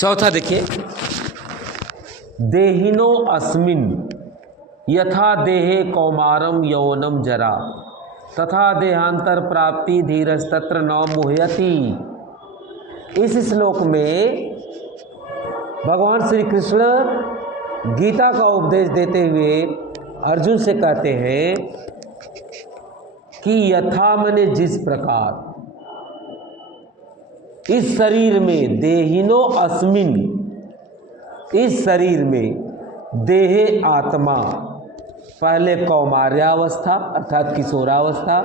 चौथा देखिए, देहिनो अस्मिन यथा देहे कौमारम यौनम जरा तथा देहांतर प्राप्ति धीरस्तत्र न मुह्यति। इस श्लोक में भगवान श्री कृष्ण गीता का उपदेश देते हुए अर्जुन से कहते हैं कि यथा मने जिस प्रकार इस शरीर में, देहिनो अस्मिन, इस शरीर में देहे आत्मा पहले कौमार्यावस्था अर्थात किशोरावस्था,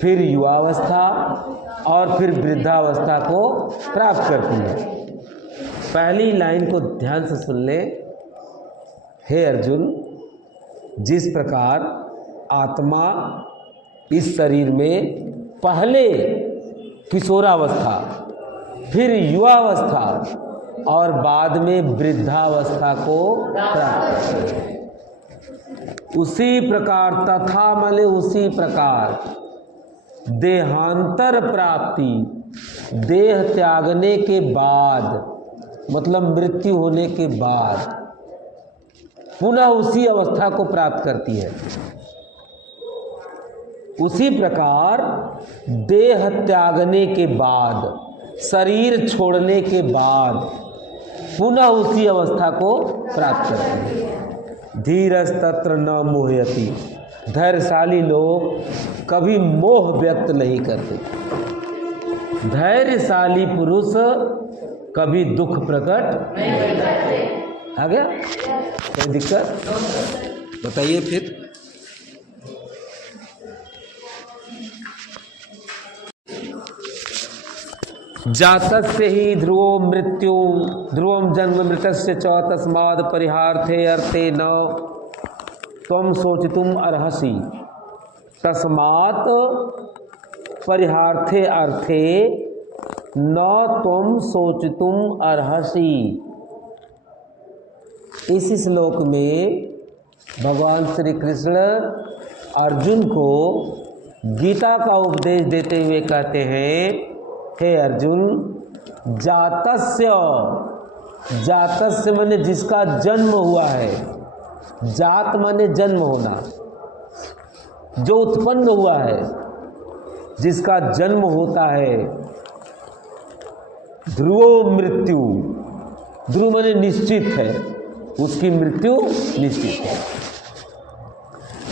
फिर युवावस्था और फिर वृद्धावस्था को प्राप्त करती है। पहली लाइन को ध्यान से सुन ले। हे अर्जुन, जिस प्रकार आत्मा इस शरीर में पहले किशोरावस्था, फिर युवावस्था और बाद में वृद्धावस्था को प्राप्त करते हैं, उसी प्रकार तथा मले उसी प्रकार देहांतर प्राप्ति, देह त्यागने के बाद मतलब मृत्यु होने के बाद पुनः उसी अवस्था को प्राप्त करती है। उसी प्रकार देह त्यागने के बाद, शरीर छोड़ने के बाद पुनः उसी अवस्था को प्राप्त करती है। धीरस्तत्र न मोहयति, धैर्यशाली लोग कभी मोह व्यक्त नहीं करते। धैर्यशाली पुरुष कभी दुख प्रकट नहीं करते। आ गया? कोई दिक्कत? बताइए फिर। जातस्य ही ध्रुवो मृत्यु ध्रुवम जन्म मृतस्य च तस्माद् परिहार्थे अर्थे न त्वं शोचितुम अर्हसि। तस्मात् परिहार्थे अर्थे न त्वं शोचितुम अर्हसि। इस श्लोक में भगवान श्री कृष्ण अर्जुन को गीता का उपदेश देते हुए कहते हैं, हे अर्जुन, जातस्य, जातस्य माने जिसका जन्म हुआ है, जात माने जन्म होना, जो उत्पन्न हुआ है, जिसका जन्म होता है। ध्रुवो मृत्यु, ध्रुव माने निश्चित है, उसकी मृत्यु निश्चित है।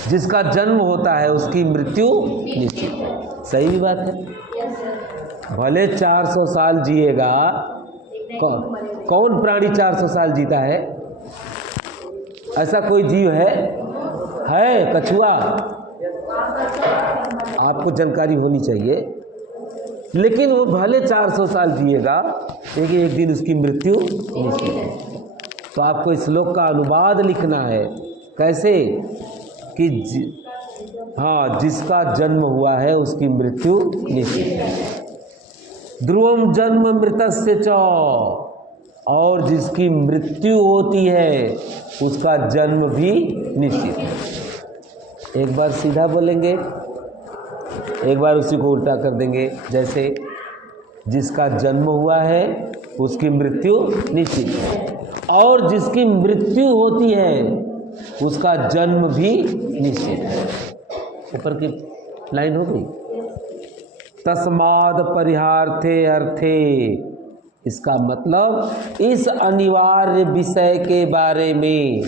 जिसका जन्म होता है उसकी मृत्यु निश्चित है। सही भी बात है। भले 400 साल जिएगा, कौन प्राणी 400 साल जीता है? ऐसा कोई जीव है? कछुआ? आपको जानकारी होनी चाहिए। लेकिन वो भले 400 साल जिएगा, लेकिन एक दिन उसकी मृत्यु निश्चित है। तो आपको इस श्लोक का अनुवाद लिखना है। कैसे? कि जिसका जन्म हुआ है उसकी मृत्यु निश्चित है। ध्रुवम जन्म मृतस्य च, और जिसकी मृत्यु होती है उसका जन्म भी निश्चित है। एक बार सीधा बोलेंगे, एक बार उसी को उल्टा कर देंगे। जैसे जिसका जन्म हुआ है उसकी मृत्यु निश्चित है, और जिसकी मृत्यु होती है उसका जन्म भी निश्चित है। ऊपर की लाइन हो गई। तस्माद् परिहार्थे अर्थे, इसका मतलब इस अनिवार्य विषय के बारे में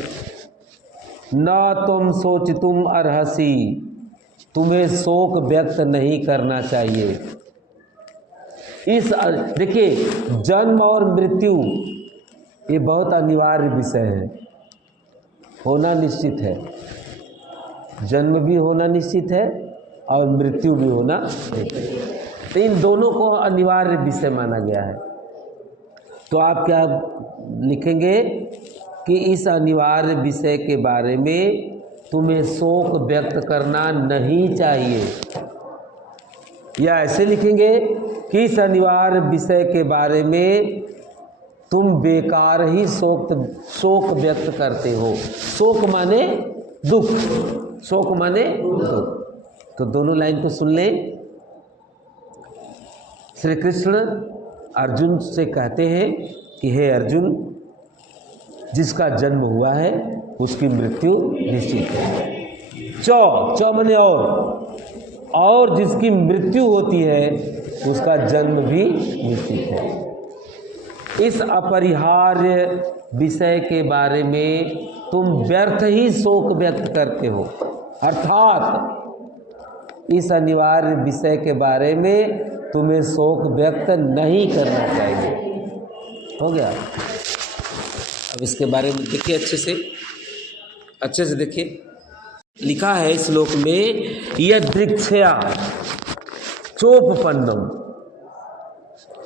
न तुम सोचितुम अर्हसि, तुम्हें शोक व्यक्त नहीं करना चाहिए। देखिए, जन्म और मृत्यु ये बहुत अनिवार्य विषय है, होना निश्चित है। जन्म भी होना निश्चित है और मृत्यु भी होना निश्चित है। तो इन दोनों को अनिवार्य विषय माना गया है। तो आप क्या लिखेंगे कि इस अनिवार्य विषय के बारे में तुम्हें शोक व्यक्त करना नहीं चाहिए, या ऐसे लिखेंगे कि इस अनिवार्य विषय के बारे में तुम बेकार ही शोक व्यक्त करते हो। शोक माने दुख, शोक माने दुख। तो दोनों लाइन को सुन लें। श्री कृष्ण अर्जुन से कहते हैं कि हे अर्जुन, जिसका जन्म हुआ है उसकी मृत्यु निश्चित है। चौ माने और जिसकी मृत्यु होती है उसका जन्म भी निश्चित है। इस अपरिहार्य विषय के बारे में तुम व्यर्थ ही शोक व्यक्त करते हो, अर्थात इस अनिवार्य विषय के बारे में तुम्हें शोक व्यक्त नहीं करना चाहिए। हो गया। अब इसके बारे में देखिए, अच्छे से देखिए। लिखा है श्लोक में, यदृच्छया चोपपन्नम।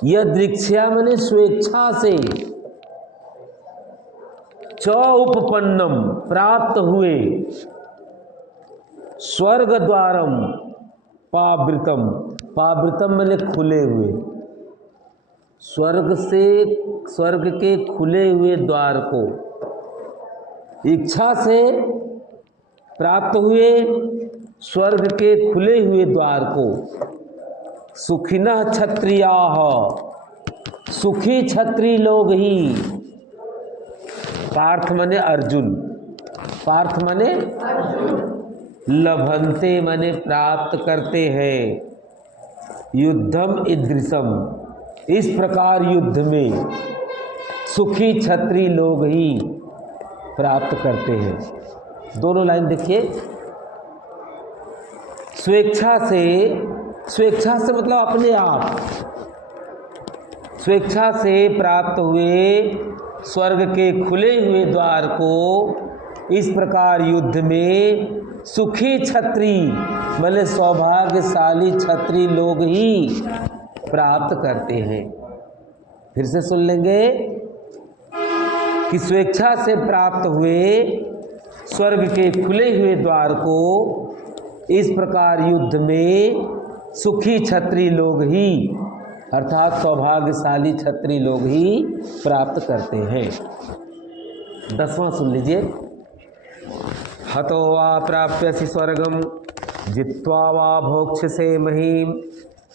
यदृच्छया माने स्वेच्छा से, च उपपन्नम प्राप्त हुए, स्वर्ग द्वारम पावृतम। पावृतम माने खुले हुए, स्वर्ग के खुले हुए द्वार को इच्छा से प्राप्त हुए, स्वर्ग के खुले हुए द्वार को। सुखिनः क्षत्रियाः, सुखी क्षत्रिय लोग ही। पार्थ मने अर्जुन, पार्थ मने लभन्ते मने प्राप्त करते हैं। युद्धम ईदृशम, इस प्रकार युद्ध में सुखी क्षत्रिय लोग ही प्राप्त करते हैं। दोनों लाइन देखिए। स्वेच्छा से मतलब अपने आप, स्वेच्छा से प्राप्त हुए स्वर्ग के खुले हुए द्वार को इस प्रकार युद्ध में सुखी क्षत्रिय मतलब सौभाग्यशाली क्षत्रिय लोग ही प्राप्त करते हैं। फिर से सुन लेंगे कि स्वेच्छा से प्राप्त हुए स्वर्ग के खुले हुए द्वार को इस प्रकार युद्ध में सुखी क्षत्रिय लोग ही अर्थात सौभाग्यशाली क्षत्रिय लोग ही प्राप्त करते हैं। 10वां सुन लीजिए। हतो वा प्राप्यसि स्वर्गम जित्वा वा भोक्ष्यसे महीम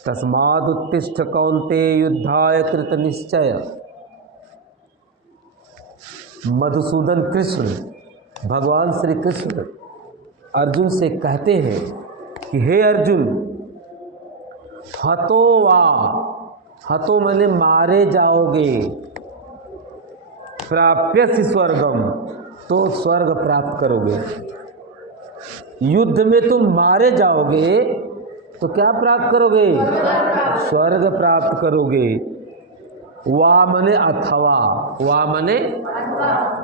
तस्मादुत्तिष्ठ कौन्तेय युद्धाय कृत निश्चय। मधुसूदन कृष्ण, भगवान श्री कृष्ण अर्जुन से कहते हैं कि हे अर्जुन, हतो वा, हतो माने मारे जाओगे, प्राप्यसि स्वर्गम तो स्वर्ग प्राप्त करोगे। युद्ध में तुम मारे जाओगे तो क्या प्राप्त करोगे? स्वर्ग प्राप्त करोगे। वा मने अथवा, वा मने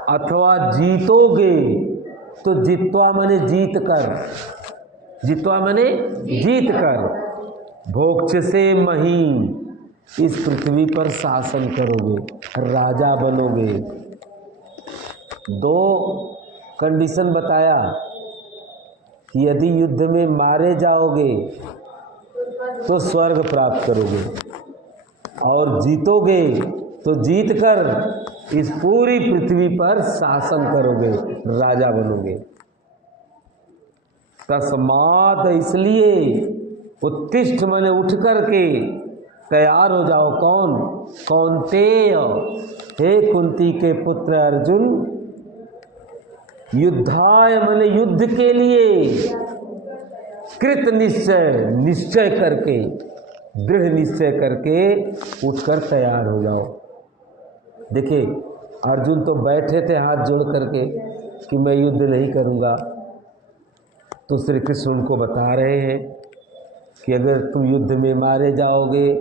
अथवा जीतोगे तो जित्वा मने जीत कर, जित्वा मने जीत कर, भोक्ष्यसे महीम इस पृथ्वी पर शासन करोगे, राजा बनोगे। 2 कंडीशन बताया कि यदि युद्ध में मारे जाओगे तो स्वर्ग प्राप्त करोगे और जीतोगे तो जीत कर इस पूरी पृथ्वी पर शासन करोगे, राजा बनोगे। तस्मात् इसलिए उत्तिष्ठ माने उठ करके तैयार हो जाओ। कौन? कौन्तेय, हे कुंती के पुत्र अर्जुन, युद्धाय माने युद्ध के लिए, कृत निश्चय, निश्चय करके, दृढ़ निश्चय करके उठकर तैयार हो जाओ। देखिए अर्जुन तो बैठे थे हाथ जोड़ करके कि मैं युद्ध नहीं करूँगा, तो श्री कृष्ण उनको बता रहे हैं कि अगर तुम युद्ध में मारे जाओगे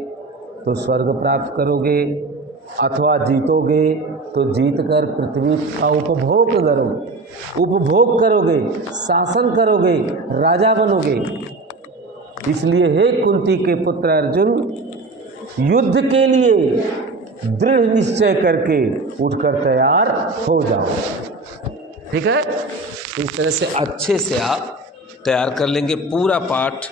तो स्वर्ग प्राप्त करोगे, अथवा जीतोगे तो जीत कर पृथ्वी का उपभोग करोगे, शासन करोगे, राजा बनोगे। इसलिए हे कुंती के पुत्र अर्जुन, युद्ध के लिए दृढ़ निश्चय करके उठकर तैयार हो जाओ। ठीक है, इस तरह से अच्छे से आप तैयार कर लेंगे पूरा पाठ।